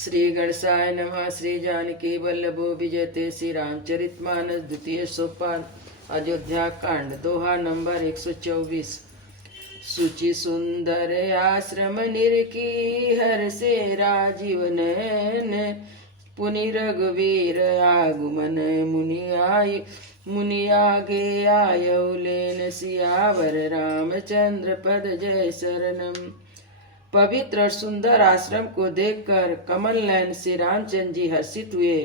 श्री गणेशाय नमः। श्री जानकी वल्लभो विजयते। श्री रामचरितमानस द्वितीय सोपान अयोध्या कांड दोहा नंबर 124। सुचि सुंदर आश्रम निरकी हर से राजीव नयन पुनि रघुवीर आगमन मुनि आगे आयौ लेन सियावर रामचंद्र पद जय शरणम। पवित्र और सुंदर आश्रम को देखकर कमल नयन श्री रामचंद्र जी हर्षित हुए।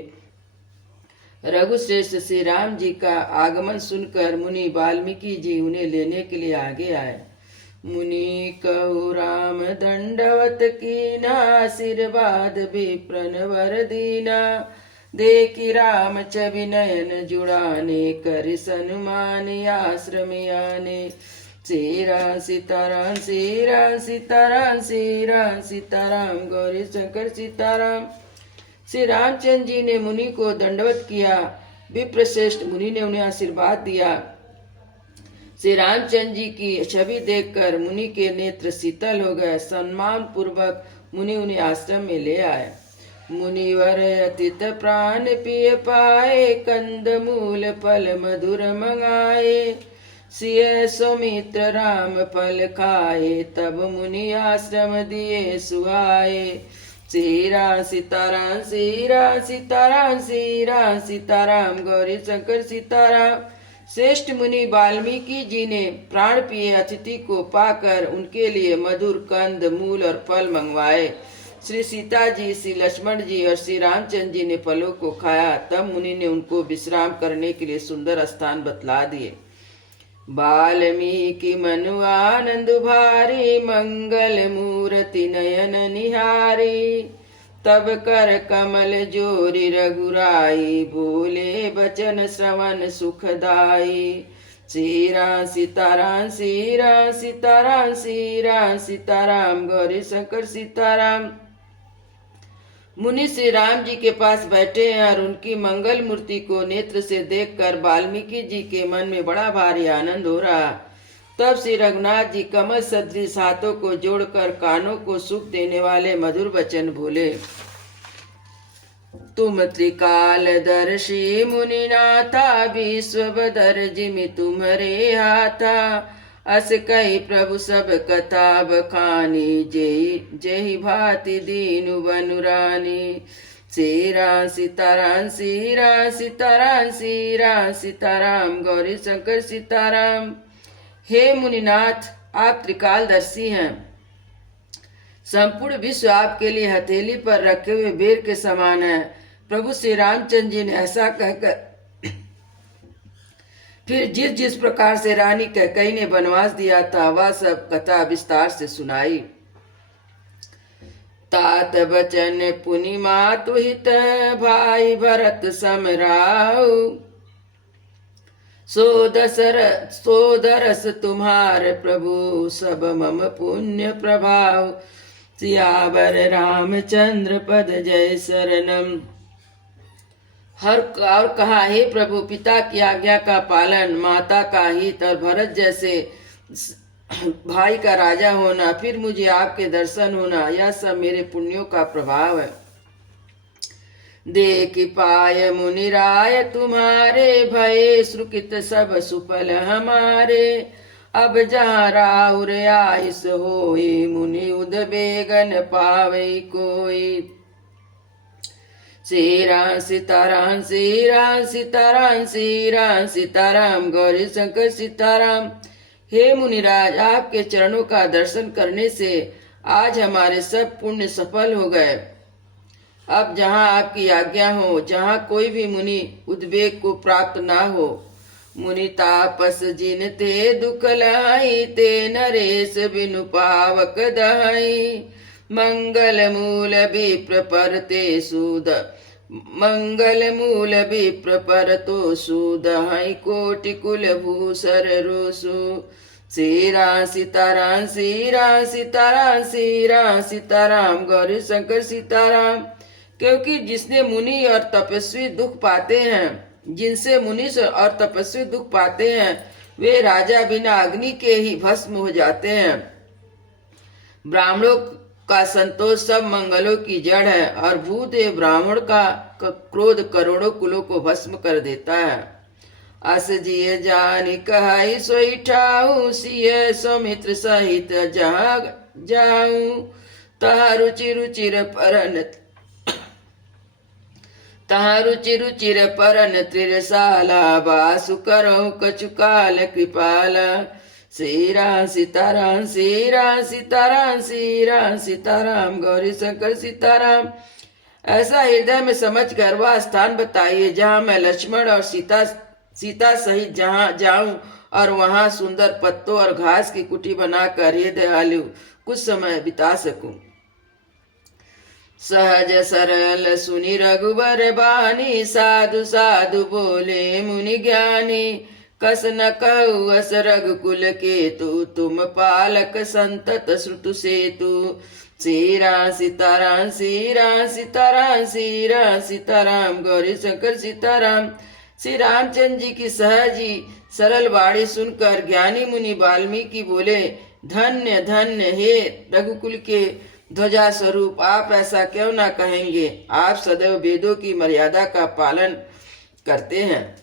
रघुश्रेष्ठ श्री राम जी का आगमन सुनकर मुनि वाल्मीकि जी उन्हें लेने के लिए आगे आए। मुनि कहु राम दंडवत कीना आशीर्वाद विप्रन वर दीना देखी राम छवि नयन जुड़ाने कर सन्मान आश्रम आने। सीरा सीताराम सीरा सीताराम सीरा सीताराम गौरी शंकर सीताराम। श्री रामचंद्र जी ने मुनि को दंडवत किया। विप्रश्रेष्ठ मुनि ने उन्हें आशीर्वाद दिया। श्री रामचंद्र जी की छवि देखकर मुनि के नेत्र शीतल हो गए। सम्मान पूर्वक मुनि उन्हें आश्रम में ले आए। मुनिवर अतित प्राण पिय पाए कंद मूल फल मधुर मंगाए। सिय सुमित्र राम फल खाए तब मुनि आश्रम दिए सुहाए। सीरा सीताराम सीरा सीताराम सीरा सीताराम गौरी शंकर सीताराम। श्रेष्ठ मुनि वाल्मीकि जी ने प्राण पिए अतिथि को पाकर उनके लिए मधुर कंद मूल और फल मंगवाए। श्री सीता जी श्री लक्ष्मण जी और श्री रामचंद्र जी ने फलों को खाया। तब मुनि ने उनको विश्राम करने के लिए सुंदर स्थान बतला दिए। वाल्मीकि मनु आनंद भारी मंगल मूर्ति नयन निहारी। तब कर कमल जोरी रघुराई बोले बचन श्रवण सुखदाई। सीरा सीताराम सीरा सीताराम सीरा सीताराम गौरी शंकर सीताराम। मुनि श्री राम जी के पास बैठे हैं और उनकी मंगल मूर्ति को नेत्र से देखकर वाल्मीकि जी के मन में बड़ा भारी आनंद हो रहा। तब श्री रघुनाथ जी कमल सदृश हाथों को जोड़कर कानों को सुख देने वाले मधुर वचन बोले। तुम त्रिकालदर्शी मुनिनाथा विश्ववदर जिमि तुम्हारे हाथा। अस कही प्रभु सब कथा बखानी जय भांति दीनु बनुरानी। सीरा सीताराम सीरा सीताराम सीरा सीताराम गौरी शंकर सीताराम। हे मुनिनाथ, आप त्रिकालदर्शी हैं। संपूर्ण विश्व आपके लिए हथेली पर रखे हुए बेर के समान है। प्रभु श्री रामचंद्र जी ने ऐसा कहकर फिर जिस जिस प्रकार से रानी कैकेयी ने वनवास दिया था वह सब कथा विस्तार से सुनाई। तात बचन पुनि मातु हित भाई भरत समराउ। सो दरस तुम्हार प्रभु सब मम पुण्य प्रभाव। सियावर रामचंद्र पद जय शरणम। हर और कहा, हे प्रभु, पिता की आज्ञा का पालन, माता का हित और भरत जैसे भाई का राजा होना, फिर मुझे आपके दर्शन होना, यह सब मेरे पुण्यों का प्रभाव है। देख पाय मुनिराय तुम्हारे भये सुकृत सब सुफल हमारे। अब जहाँ राउर आयुष होई मुनि उद्वेगन पावे कोई। सीरा सीताराम सीरा सीताराम सीरा सीताराम गौरी शंकर सीताराम। हे मुनिराज, आपके चरणों का दर्शन करने से आज हमारे सब पुण्य सफल हो गए। अब जहाँ आपकी आज्ञा हो, जहाँ कोई भी मुनि उद्वेग को प्राप्त ना हो। मुनि तापस जिन ते दुख लाई ते नरेश बिनु पावक दहाई। मंगल मूल विप्र परते सूद मंगल मूल विप्र परतो सूद हाई कोटि कुल भूसर रोसु। सीरा सीताराम सीरा सीताराम सीरा सीताराम गौरी शंकर सीताराम। क्योंकि जिसने मुनि और तपस्वी दुख पाते हैं, जिनसे मुनि और तपस्वी दुख पाते हैं, वे राजा बिना अग्नि के ही भस्म हो जाते हैं। ब्राह्मणों का संतोष सब मंगलों की जड़ है और भूदेव ब्राह्मण का क्रोध करोड़ों कुलों को भस्म कर देता है। अस जिय जानि कहई सोई ठाऊ, सिय सौमित्र सहित जहाँ जाऊं। तह रुचि रुचिर परन तहाँ रुचि रुचिर परन त्रिरसाला, बासु करऊं कचुकाल कृपाला। श्री राम सीताराम, श्री राम सीताराम, श्री राम सीताराम, गौरी शंकर सीताराम। ऐसा हृदय में समझ कर वह स्थान बताइए जहाँ मैं लक्ष्मण और सीता सहित जहाँ जाऊं और वहां सुंदर पत्तों और घास की कुटी बनाकर ये दयालु कुछ समय बिता सकूं। सहज सरल सुनि रघुबर बानी, साधु साधु बोले मुनि ज्ञानी। कस न कहु अस रघुकुल केतु, तुम पालक संतत श्रुतु सेतु। श्री राम सीताराम, श्री राम सीताराम, श्री राम सीताराम, गौरी शंकर सीताराम। श्री रामचंद्र जी की सहजी सरल वाणी सुनकर ज्ञानी मुनि वाल्मीकि बोले, धन्य धन्य हे रघुकुल के ध्वजा स्वरूप, आप ऐसा क्यों ना कहेंगे। आप सदैव वेदों की मर्यादा का पालन करते हैं।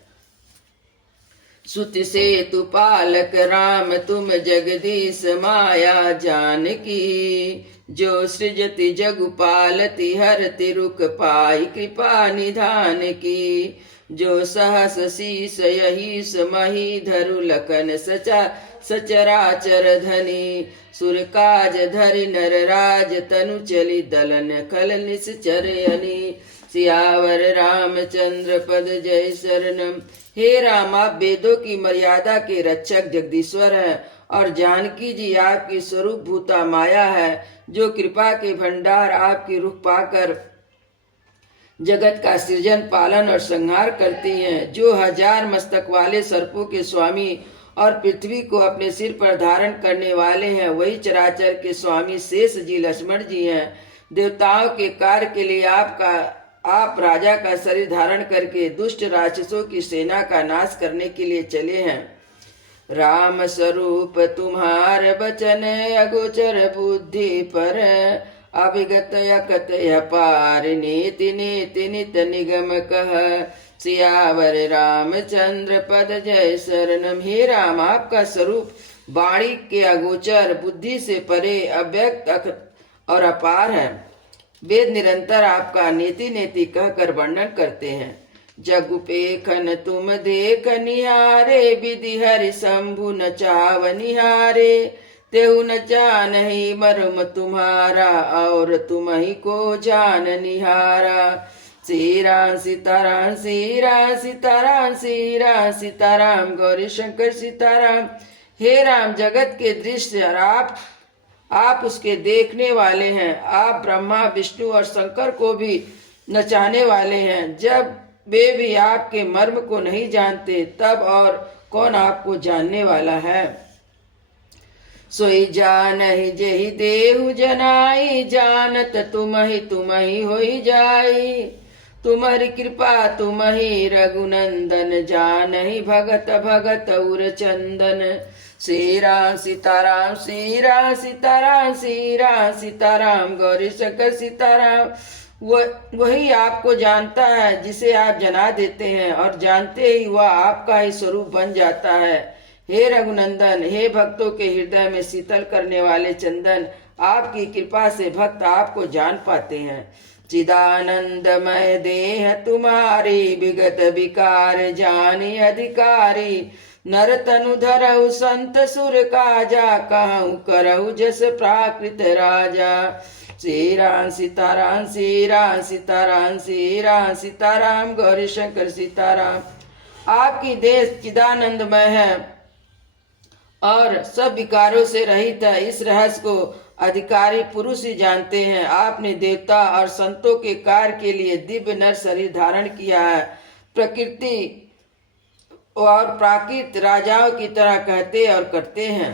सुति सेतु पालक राम, तुम जगदीश माया जानकी। जो सृजति जगु पालती, हरति रुक पाई कृपा निधान की। जो सहस शीस यही समही, धरु लखन सचराचर धनी। सुर काज धरि नर राज, तनु चली दलन खल निश्चरयनी। सियावर रामचंद्र पद जय शरणम। हे राम, आप वेदों की मर्यादा के रक्षक जगदीश्वर हैं और जानकी जी आपकी स्वरूप भूता माया है, जो कृपा के भंडार आपकी रुख पाकर जगत का सृजन पालन और संहार करती हैं। जो 1000 मस्तक वाले सर्पों के स्वामी और पृथ्वी को अपने सिर पर धारण करने वाले हैं, वही चराचर के स्वामी शेष जी लक्ष्मण जी हैं। देवताओं के कार्य के लिए आप राजा का शरीर धारण करके दुष्ट राक्षसों की सेना का नाश करने के लिए चले हैं। राम स्वरूप तुम्हार बचन, अगोचर बुद्धि पर। अभिगत अकत अपार, नीति नीति नित निगम कह। सियावर रामचंद्र पद जय शरणम। हे राम, आपका स्वरूप वाणी के अगोचर, बुद्धि से परे, अव्यक्त और अपार है। वेद निरंतर आपका नीति नीति कहकर वर्णन करते हैं। जगुपेखन तुम देख निहारे, विधि हरि शंभु न चाव निहारे। तेहु न जानहि मर्म तुम्हारा, और तुम ही को जान निहारा। श्री राम सीताराम, श्री राम सीताराम, श्री राम सीताराम, गौरी शंकर सीताराम। हे राम, जगत के दृश्य और आप उसके देखने वाले हैं। आप ब्रह्मा विष्णु और शंकर को भी नचाने वाले हैं। जब वे भी आपके मर्म को नहीं जानते, तब और कौन आपको जानने वाला है। सोई जानहि जेहि देहु जनाई, जानत तुम ही होई जाई। तुम्हारी कृपा तुम ही रघुनंदन, जानहि भगत भगत उर चंदन। श्री राम सीताराम, श्री राम सीताराम, श्री राम सीताराम, गौरी शंकर सीताराम। वही आपको जानता है जिसे आप जना देते हैं, और जानते ही वह आपका ही स्वरूप बन जाता है। हे रघुनंदन, हे भक्तों के हृदय में शीतल करने वाले चंदन, आपकी कृपा से भक्त आपको जान पाते हैं। चिदानंदमय देह तुम्हारी, विगत विकार जानी अधिकारी। नर तनु धरहु संत सुर काजा, कहूँ करहु जस प्राकृत राजा। श्री राम सीताराम, श्री राम सीताराम, श्री राम सीताराम, गौरी शंकर सीताराम। आपकी देह चिदानंदमय है और सब विकारों से रहित है। इस रहस्य को अधिकारी पुरुष ही जानते हैं। आपने देवता और संतों के कार्य के लिए दिव्य नर शरीर धारण किया है। प्रकृति और प्राकृत राजाओं की तरह कहते और करते हैं।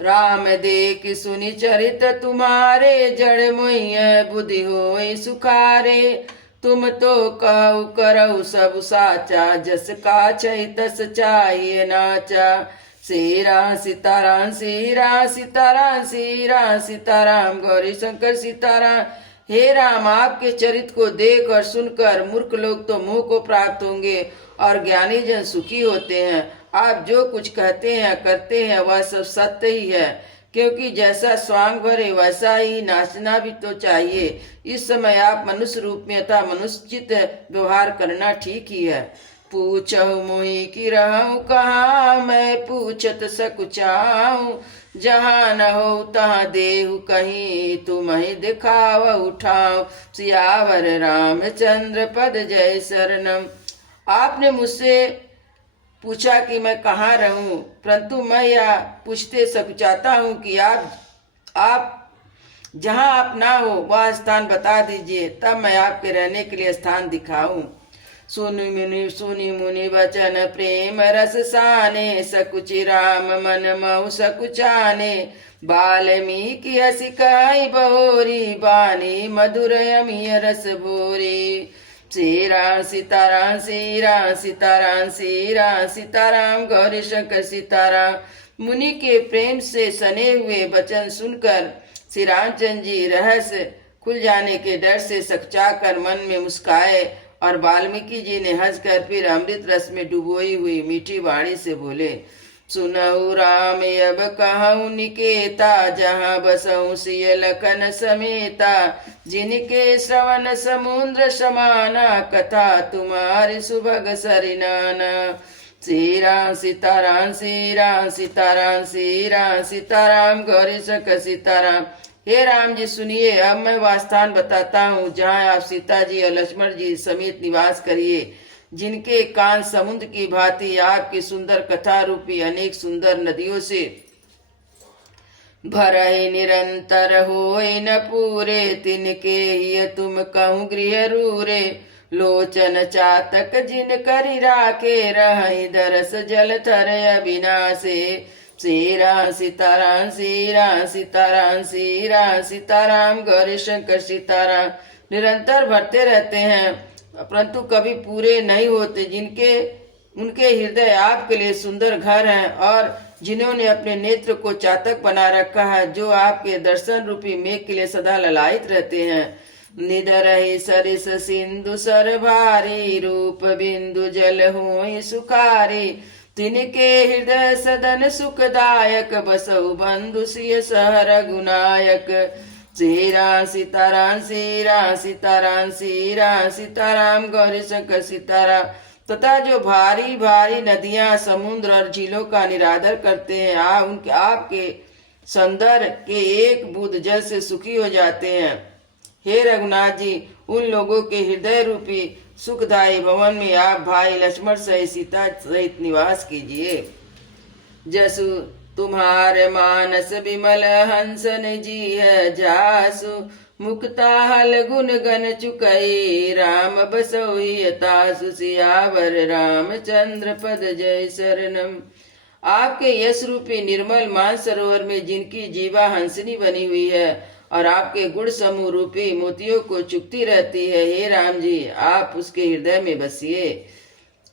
राम देख सुनि चरित तुम्हारे, जड़ मोहिय बुद्धि होई सुखारे। तुम तो कहु करहु सब साचा, जस का छै तस चाहिए नाचा। सीरा सीताराम सीरा सीताराम सीरा सीताराम गौरी शंकर सीताराम। हे राम, आपके चरित्र को देख और सुनकर मूर्ख लोग तो मोह को प्राप्त होंगे और ज्ञानी जन सुखी होते हैं। आप जो कुछ कहते हैं करते हैं वह सब सत्य ही है, क्योंकि जैसा स्वांग भरे वैसा ही नाचना भी तो चाहिए। इस समय आप मनुष्य रूप में अतः मनुष्यचित व्यवहार करना ठीक ही है। पूछहु मोहि की रहूं कहाँ, मैं पूछत सकुचाऊं। जहाँ न हो तहाँ देहु कहीं, तुम ही दिखाव उठाओ। सियावर रामचंद्र पद जय शरणम। आपने मुझसे पूछा कि मैं कहाँ रहूं, परंतु मैं यह पूछते सकुचाता हूँ कि आप जहाँ आप ना हो वह स्थान बता दीजिए, तब मैं आपके रहने के लिए स्थान दिखाऊं। सुनि मुनि वचन प्रेम रस साने, सकुचि राम मन महु सकुचाने। बाल्मीकि हसि कहि बहोरी, बानी मधुर अमिय रस भोरी। सीरा सीताराम सीरा सीताराम सीरा सीताराम गौरी शंकर सीताराम। मुनि के प्रेम से सने हुए वचन सुनकर श्री रामचंद्र जी रहस्य खुल जाने के डर से सकचाकर मन में मुस्काए और वाल्मीकि जी ने हंसकर फिर अमृत रस में डुबोई हुई मीठी वाणी से बोले। सुनहु राम अब कहूँ निकेता, जहाँ बसहु सिय लखन समेता। जिनके श्रवण समुद्र समाना, कथा तुम्हारी सुभग सरिनाना। सीरा सीताराम सीरा सीताराम सीरा सीताराम गौरी शंकर सीताराम। हे राम जी सुनिए, अब मैं वह स्थान बताता हूँ जहाँ आप सीता जी और लक्ष्मण जी समेत निवास करिए, जिनके कान समुद्र की भांति आपकी सुंदर कथा रूपी अनेक सुंदर नदियों से भरहि निरंतर होए न पूरे। तिनके ही तुम कहूँ गृह रूरे, लोचन चातक जिन करि राखे। रहि दरस जल थर अविनाशे। सीरा सीताराम सीरा सीताराम सीरा सीताराम गौरी शंकर सीताराम। निरंतर भरते रहते हैं परंतु कभी पूरे नहीं होते, उनके हृदय आपके लिए सुंदर घर हैं और जिन्होंने अपने नेत्र को चातक बना रखा है, जो आपके दर्शन रूपी मेघ के लिए सदा ललायित रहते हैं। निधरहि सरिस सिंधु सर भारी, रूप बिंदु जल होई सुखारी। तिनके हृदय सदन सुखदायक, बसहु बंधु सिय सहर गुनायक। सीरा सीताराम सीरा सीताराम सीरा सीताराम गौरी शंकर सीताराम। तथा जो भारी भारी नदियां समुद्र और झीलों का निरादर करते हैं, आपके सौंदर्य के एक बूंद जल से सुखी हो जाते हैं। हे रघुनाथ जी, उन लोगों के हृदय रूपी सुखदायी भवन में आप भाई लक्ष्मण सहित सीता सहित निवास कीजिए। जसु तुम्हारे मानस विमल हंसन जी है, जासु मुक्ता हल गुण गन चुकई। राम बसोई तासु सियावर रामचंद्र पद जय शरणम। आपके यश रूपी निर्मल मान सरोवर में जिनकी जीवा हंसनी बनी हुई है और आपके गुण समूह रूपी मोतियों को चुकती रहती है, हे राम जी आप उसके हृदय में बसिए।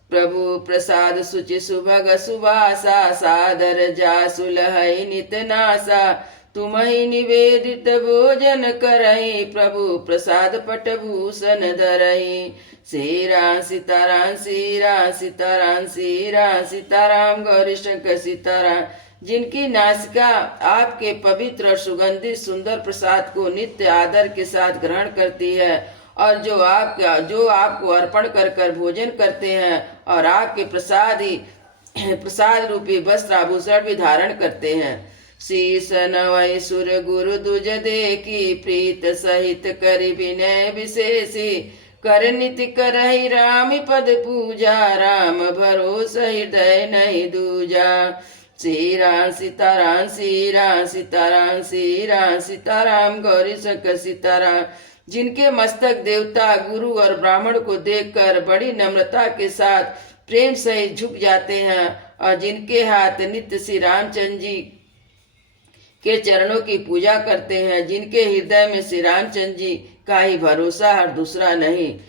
प्रभु प्रसाद सुचि सुभग सुवासा, सादर जासु लहई नित नासा। तुम ही निवेदित भोजन करई, प्रभु प्रसाद पट भूषण धरई। सीरा सीताराम सीरा सीताराम सीरा सीताराम गौरी शंकर सीताराम। जिनकी नासिका आपके पवित्र और सुगंधित सुंदर प्रसाद को नित्य आदर के साथ ग्रहण करती है और जो आपको अर्पण कर कर भोजन करते हैं और आपके प्रसाद रूपी वस्त्र आभूषण भी धारण करते हैं। शीस नवै सुर गुरु दुज देखी, प्रीत सहित करि विनय विशेषी। कर निति करहि राम पद पूजा, राम भरोस हृदय नहीं दूजा। सीरा सीताराम सीरा सीताराम सीरा सीताराम गौरी शंकर सीताराम। जिनके मस्तक देवता गुरु और ब्राह्मण को देखकर बड़ी नम्रता के साथ प्रेम सहित झुक जाते हैं और जिनके हाथ नित्य श्री रामचंद्र जी के चरणों की पूजा करते हैं, जिनके हृदय में श्री रामचंद्र जी का ही भरोसा और दूसरा नहीं।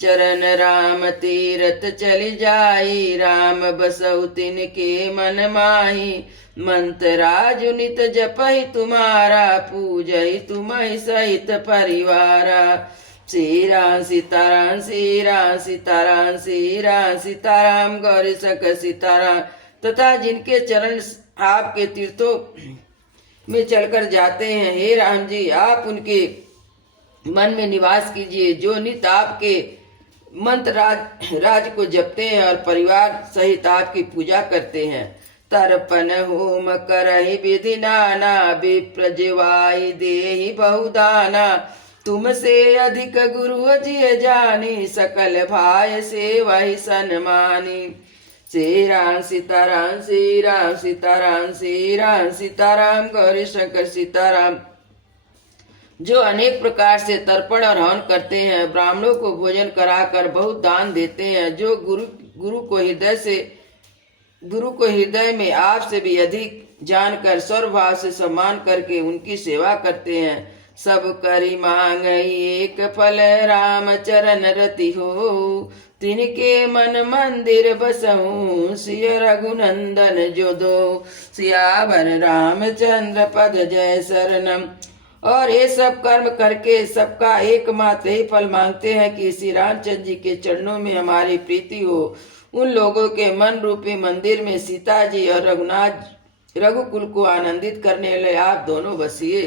चरण राम तीरथ चली जाई, राम बसहु तिनके मन माही। मंत्र नित जपहि तुम्हारा, पूजहि तुम्हि सहित परिवारा। श्री राम सीताराम श्री राम सीताराम श्री राम सीताराम गौरी शंकर सीताराम। तथा जिनके चरण आपके तीर्थों में चलकर जाते हैं, हे राम जी आप उनके मन में निवास कीजिए। जो नित आपके मंत्र राज को जपते हैं और परिवार सहित आपकी पूजा करते हैं। तर्पण होम करहि विधि नाना, विप्र जिवाई देहि बहुदाना। तुमसे अधिक गुरु जिय जानी, सकल भाय से वही सन्मानी। श्री राम सीताराम श्री राम सीताराम श्री राम सीताराम गौरी शंकर सीताराम। जो अनेक प्रकार से तर्पण और हवन करते हैं, ब्राह्मणों को भोजन कराकर बहुत दान देते हैं, जो गुरु को हृदय में आपसे भी अधिक जानकर सर्वभाव से सम्मान करके उनकी सेवा करते हैं। सब करी मांग एक फल, राम चरण रति हो। तिनके मन मंदिर बसहूँ, सिय रघुनंदन जो दो। सियावर रामचंद्र पद जय शरणम। और ये सब कर्म करके सबका एकमात्र ही फल मांगते हैं कि श्री रामचंद्र जी के चरणों में हमारी प्रीति हो। उन लोगों के मन रूपी मंदिर में सीता जी और रघुकुल को आनंदित करने ले आप दोनों बसिए।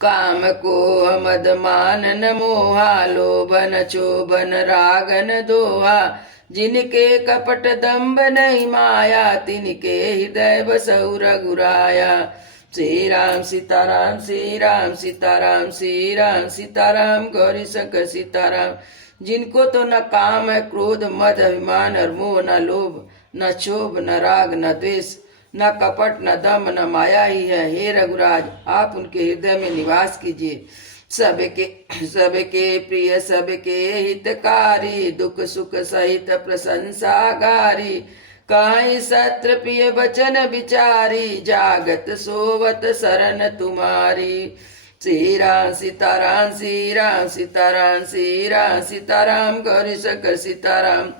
काम को मद मान न मोहा, लोभन चोभन रागन दोहा। जिनके कपट दम्भ नहीं माया, तिनके हृदय बसहु रघुराया। श्री राम सीताराम श्री राम सीताराम श्री राम सीताराम गौरी शंकर सीताराम। जिनको तो न काम है, क्रोध मद अभिमान और मोह, न लोभ न क्षोभ न राग न द्वेष न कपट न दम न माया ही है, हे रघुराज आप उनके हृदय में निवास कीजिए। सबके प्रिय सबके हितकारी, दुख सुख सहित प्रशंसा गारी। काहि सत्र प्रिय बचन विचारी, जागत सोवत शरण तुम्हारी। श्री राम सीताराम श्री राम सीताराम श्री राम सीताराम गौरी शंकर सीताराम।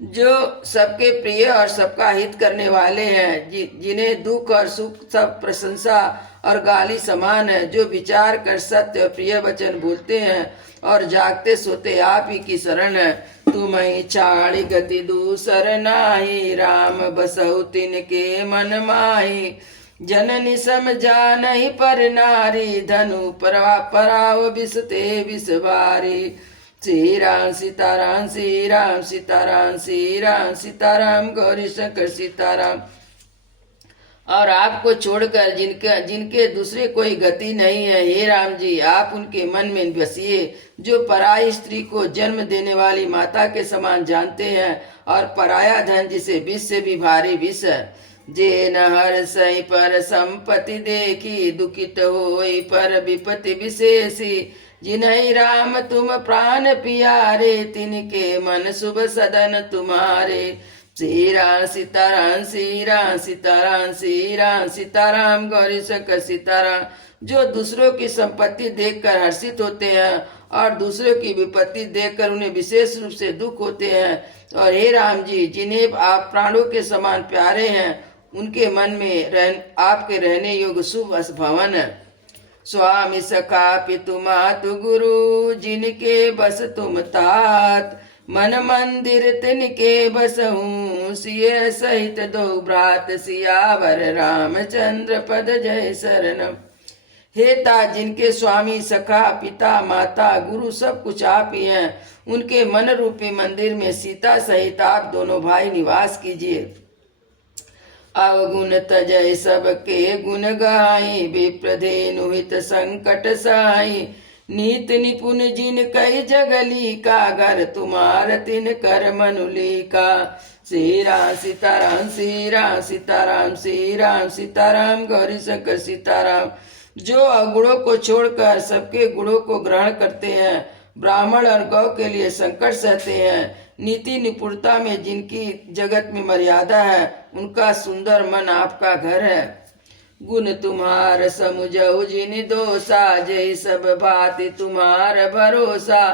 जो सबके प्रिय और सबका हित करने वाले हैं, जिन्हें दुख और सुख सब प्रशंसा और गाली समान है, जो विचार कर सत्य और प्रिय वचन बोलते हैं और जागते सोते आप ही की शरण है। तुम्हि छाड़ी गति दूसर नाही, राम बसहु तिनके मन माही। जननी समझा नहीं पर नारी, धनु पराव बिसते बिसवारी। श्री राम सीताराम श्री राम सीताराम श्री राम सीताराम गौरी शंकर सीताराम। और आपको छोड़कर जिनके दूसरे कोई गति नहीं है, हे राम जी आप उनके मन में बसिए। जो पराई स्त्री को जन्म देने वाली माता के समान जानते हैं और पराया धन जिसे विष से भी भारी विष है। जे न हर सही पर संपत्ति देखी, दुखित होई पर विपत्ति विशेषी। जिन्हि राम तुम प्राण पियारे, तिनके मन शुभ सदन तुम्हारे। श्री राम सीताराम श्री राम सीताराम श्री राम सीताराम गौरी शंकर सीताराम। जो दूसरों की संपत्ति देखकर हर्षित होते हैं और दूसरों की विपत्ति देखकर उन्हें विशेष रूप से दुख होते हैं। और हे राम जी जिन्हें आप प्राणों के समान प्यारे हैं, उनके मन में आपके रहने योग्य शुभ भवन है। स्वामी सखा पितु मातु गुरु, जिनके बस तुम तात। मन मंदिर तिनके बसहूँ, सिय सहित दो भ्रात। सियावर रामचंद्र पद जय शरणम। हे तात जिनके स्वामी सखा पिता माता गुरु सब कुछ आप ही हैं, उनके मन रूपी मंदिर में सीता सहित आप दोनों भाई निवास कीजिए। अवगुण तजय सबके गुण गाई, विप्रधेनु हित संकट साई। नीत निपुण जिन कई जगली का, घर तुम्हार तिन कर मनुली का। श्री राम सीताराम श्री राम सीताराम श्री राम सीताराम गौरी शंकर सीताराम। जो अवगुणों को छोड़कर सबके गुणों को ग्रहण करते हैं, ब्राह्मण और गौ के लिए संकट सहते हैं, नीति निपुणता में जिनकी जगत में मर्यादा है, उनका सुंदर मन आपका घर है। गुण तुम्हार समुझऊ जिन दोषा, जय सब भांति तुम्हार भरोसा।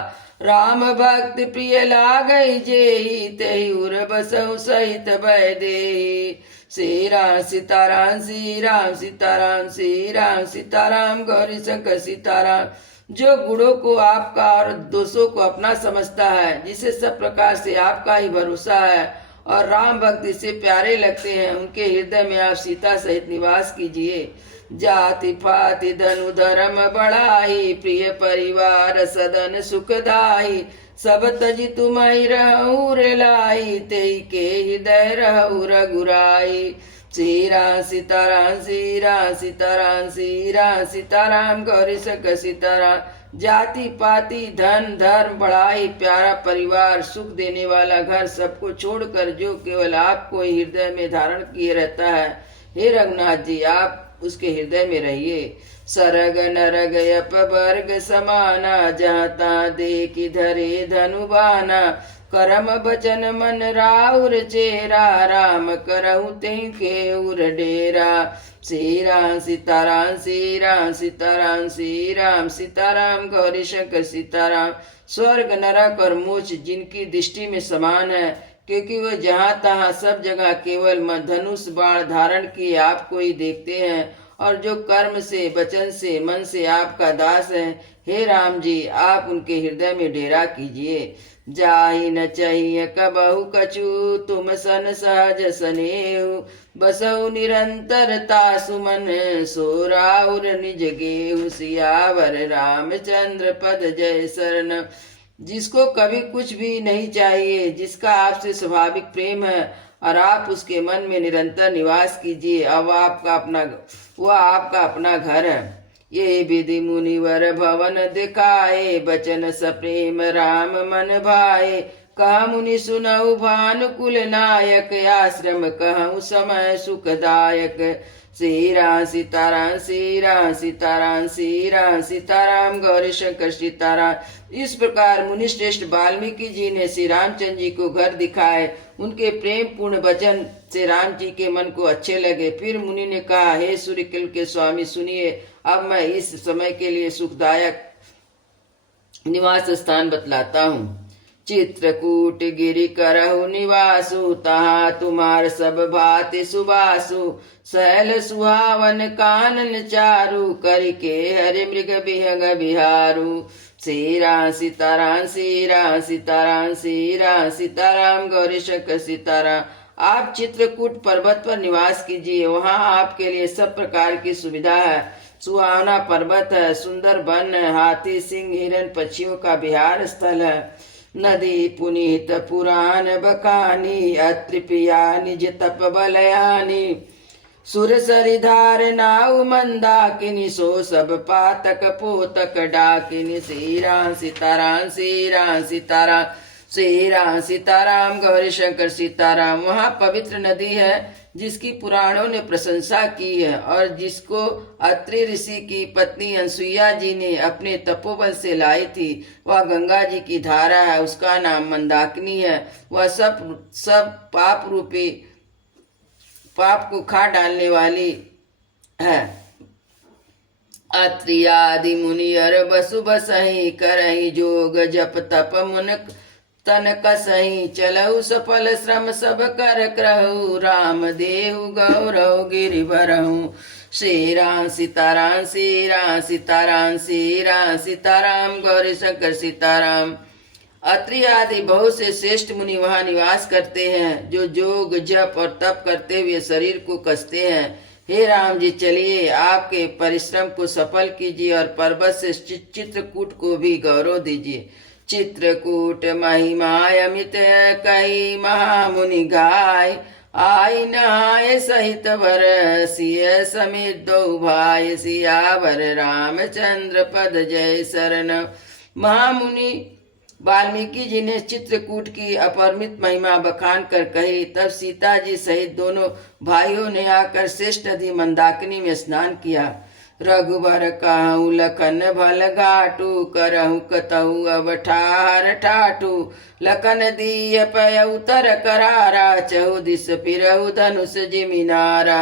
राम भक्त प्रिय लागई जेहि, तेहि उर बसऊ सहित भय देहि। श्री राम सीताराम श्री राम सीताराम श्री राम सीताराम गौरी शंकर सीताराम। जो गुणों को आपका और दोषों को अपना समझता है, जिसे सब प्रकार से आपका ही भरोसा है और राम भक्ति से प्यारे लगते हैं, उनके हृदय में आप सीता सहित निवास कीजिए। जाति पाति धनु धर्म बढ़ाई, प्रिय परिवार सदन सुखदाई। सब तजी तुम्हि रहु लाई, तेई के हृदय रहु रघुराई। श्री राम सीताराम श्री राम सीताराम श्री राम सीताराम गौरी शंकर सीताराम। जाति पाति धन धर्म बढ़ाई, प्यारा परिवार सुख देने वाला घर, सबको छोड़कर जो केवल आपको ही हृदय में धारण किए रहता है, हे रघुनाथ जी आप उसके हृदय में रहिए। सरग नरग यप वर्ग समाना, जहाँ ता देखी धरे धनुबाना। करम बचन मन राउर चेरा, राम करहु तेहि के उर डेरा। श्री राम सीताराम श्री राम सीताराम श्री राम सीताराम गौरी शंकर सीताराम। स्वर्ग नरक और मोक्ष जिनकी दृष्टि में समान है, क्योंकि वह जहाँ तहाँ सब जगह केवल धनुष बाण धारण किए आपको ही देखते हैं, और जो कर्म से वचन से मन से आपका दास है, हे राम जी आप उनके हृदय में डेरा कीजिए। जाहि न चाहिए कबहु कछु, तुम सन सहज सनेहु। बसहु निरंतरता सुमन, सो राउर निज गेहु। सियावर रामचंद्र पद जय शरण। जिसको कभी कुछ भी नहीं चाहिए, जिसका आपसे स्वाभाविक प्रेम है और आप उसके मन में निरंतर निवास कीजिए, अब वह आपका अपना घर है। ये विधि मुनिवर भवन दिखाए, बचन सप्रेम राम मन भाए। कहा मुनि सुनऊ भानुकुल नायक, आश्रम कहूँ समय सुखदायक। श्री राम सीताराम श्री राम सीताराम श्री राम सीताराम गौरी शंकर सीताराम। इस प्रकार मुनि श्रेष्ठ वाल्मीकि जी ने श्री रामचंद्र जी को घर दिखाए। उनके प्रेम पूर्ण वचन से राम जी के मन को अच्छे लगे। फिर मुनि ने कहा, हे सूर्यकुल के स्वामी सुनिए, अब मैं इस समय के लिए सुखदायक निवास स्थान बतलाता हूँ। चित्रकूट गिरि करहु निवासु, तहाँ तुम्हार सब भांति सुबासु। शैल सुहावन कानन चारु, करिके हरि मृग विहंग बिहारू। श्री राम सीताराम श्री राम सीताराम श्री राम सीताराम गौरी शंकर सीताराम। आप चित्रकूट पर्वत पर निवास कीजिए, वहाँ आपके लिए सब प्रकार की सुविधा है। सुहावना पर्वत है, सुंदर वन है, हाथी सिंह हिरण पक्षियों का विहार स्थल है। नदी पुनीत पुराण बकानी, अत्रि पिया निज तप बलयानी। सुर सरिधार नाउ मंदाकिनी, सो सब पातक पोतक डाकिनी। श्री राम सीताराम श्री राम सीताराम श्री राम सीताराम गौरी शंकर सीताराम। वहाँ पवित्र नदी है जिसकी पुराणों ने प्रशंसा की है और जिसको अत्रि ऋषि की पत्नी अनसुईया जी ने अपने तपोबल से लाई थी। वह गंगा जी की धारा है, उसका नाम मंदाकिनी है। वह सब पाप रूपी पाप को खा डालने वाली है। अत्रि आदि मुनि अर बसु बसहि, करहि जोग जप तप मुन तन कसहि। चलहु सफल श्रम सब कर करहु, राम देहु गौरव गिरि बरहु। श्री राम सीताराम श्री राम सीताराम श्री राम सीताराम गौरी शंकर सीताराम। अत्रि आदि बहुत से श्रेष्ठ मुनि वहाँ निवास करते हैं, जो जोग जप और तप करते हुए शरीर को कसते हैं। हे राम जी चलिए, आपके परिश्रम को सफल कीजिए और पर्वत से चित्रकूट को भी गौरव दीजिए। चित्रकूट महिमाय अमित कही, महामुनि गाय। आई नहाय सहित वर, सिय समित दो भाई। सियावर रामचंद्र पद जय शरण। महामुनि वाल्मीकि जी ने चित्रकूट की अपरिमित महिमा बखान कर कही। तब सीता जी सहित दोनों भाइयों ने आकर श्रेष्ठ नदी मंदाकिनी में स्नान किया। रघुबर कहु लखन भल घाटू करहु कतहु अब ठार ठाटू लखन दिय पय उतर करारा चहु दिस फिरहु धनुष जिमिनारा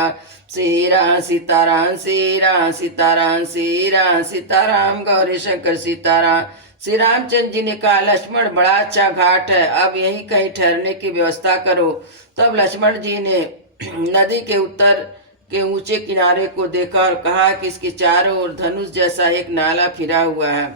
श्री राम सीताराम श्री राम सीताराम श्री राम सीताराम गौरी शंकर सीताराम। श्री रामचंद्र जी ने कहा लक्ष्मण बड़ा अच्छा घाट है, अब यहीं कहीं ठहरने की व्यवस्था करो। तब लक्ष्मण जी ने नदी के उत्तर के ऊंचे किनारे को देखा और कहा कि इसके चारों ओर धनुष जैसा एक नाला फिरा हुआ है।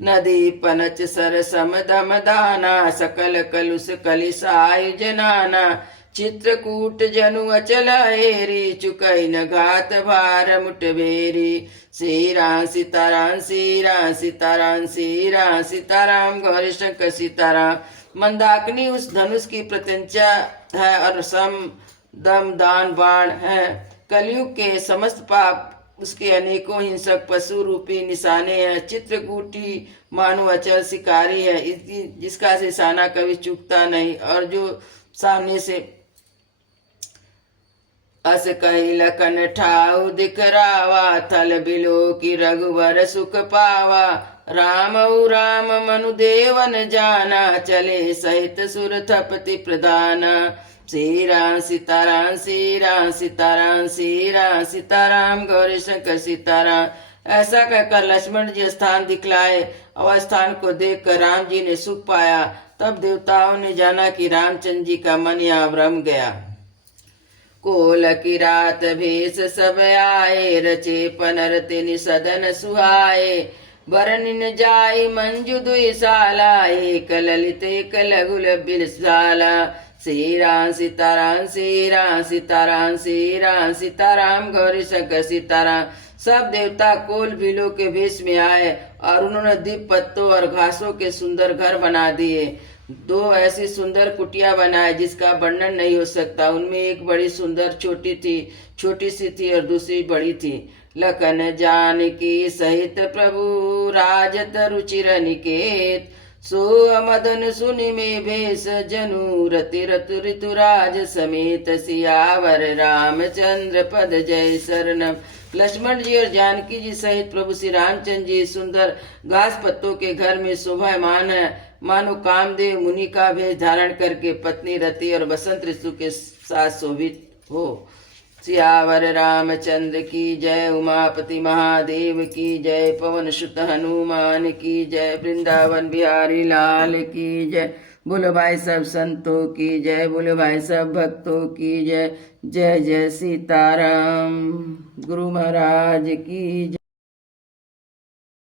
नदी पनच सर सम दम दाना सकल कलुष कलिसायु जनाना चित्रकूट जनु अचल हेरी चुकई न घात भार मुठभेरी। श्री राम सीताराम श्री राम सीताराम श्री राम सीताराम गौरी शंकर सीताराम। मंदाकिनी उस धनुष की प्रत्यंचा है और सम दम दान बाण है। कलयुग के समस्त पाप उसके अनेकों हिंसक पशु रूपी निशाने हैं। चित्रकूटी मानो अचल शिकारी है, जिसका निशाना कभी चूकता नहीं और जो सामने से अस कही लखन ठाऊ दिखरावा थल बिलो की रघुवर सुख पावा। राम मनु देवन जाना चले सहित सुर थपति प्रधाना। श्री राम सीताराम श्री राम सीताराम श्री राम सीताराम गौरी शंकर सीताराम। ऐसा कहकर लक्ष्मण जी स्थान दिखलाए और स्थान को देखकर राम जी ने सुख पाया। तब देवताओं ने जाना कि रामचंद्र जी का मन यहाँ भ्रम गया। कोल की रात भेष सब आए रचे पनरतिन सदन सुहाए। बरनिन जाई मंजू दुई साला एक ललित एक लघुल बिलसाला। श्री राम सीताराम श्री राम सीताराम श्री राम सीताराम गौरी शंकर सीताराम। सब देवता कोल भीलों के भेष में आए और उन्होंने दीप पत्तों और घासों के सुंदर घर बना दिए। दो ऐसी सुंदर कुटिया बनाए जिसका वर्णन नहीं हो सकता। उनमें एक बड़ी सुंदर छोटी सी थी और दूसरी बड़ी थी। लखन जानकी सहित प्रभु राजत रुचिर निकेत। सो मदन सुनि में भेष जनु रति रतु ऋतुराज समेत। सियावर रामचंद्र पद जय शरणम। लक्ष्मण जी और जानकी जी सहित प्रभु श्री रामचंद्र जी सुंदर घास पत्तों के घर में शोभायमान है, मानो कामदेव मुनि का भेष धारण करके पत्नी रति और बसंत ऋतु के साथ शोभित हो। सियावर रामचंद्र की जय। उमापति महादेव की जय। पवन सुत हनुमान की जय। वृंदावन बिहारी लाल की जय। बोलो भाई सब संतों की जय। बोलो भाई सब भक्तों की जय। जय जय सीताराम। गुरु महाराज की जय।